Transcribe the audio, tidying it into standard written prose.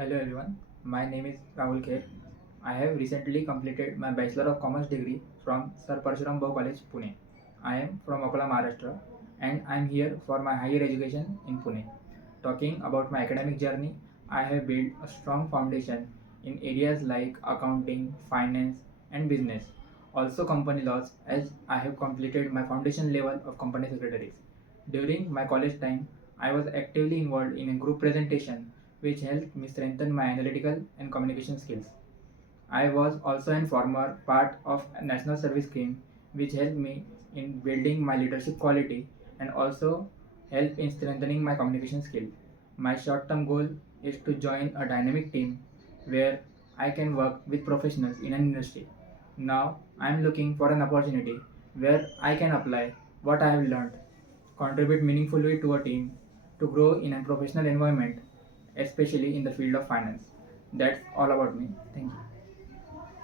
Hello everyone, my name is Rahul Kher. I have recently completed my Bachelor of Commerce degree from Sir Parshuram Bhau College, Pune. I am from Akola, Maharashtra, and I am here for my higher education in Pune. Talking about my academic journey, I have built a strong foundation in areas like accounting, finance, and business. Also company laws, as I have completed my foundation level of company secretaries. During my college time, I was actively involved in a group presentation which helped me strengthen my analytical and communication skills. I was also a former part of a national service scheme which helped me in building my leadership quality and also help in strengthening my communication skill. My short-term goal is to join a dynamic team where I can work with professionals in an industry. Now I am looking for an opportunity where I can apply what I have learned, contribute meaningfully to a team, to grow in a professional environment, especially in the field of finance. That's all about me. Thank you.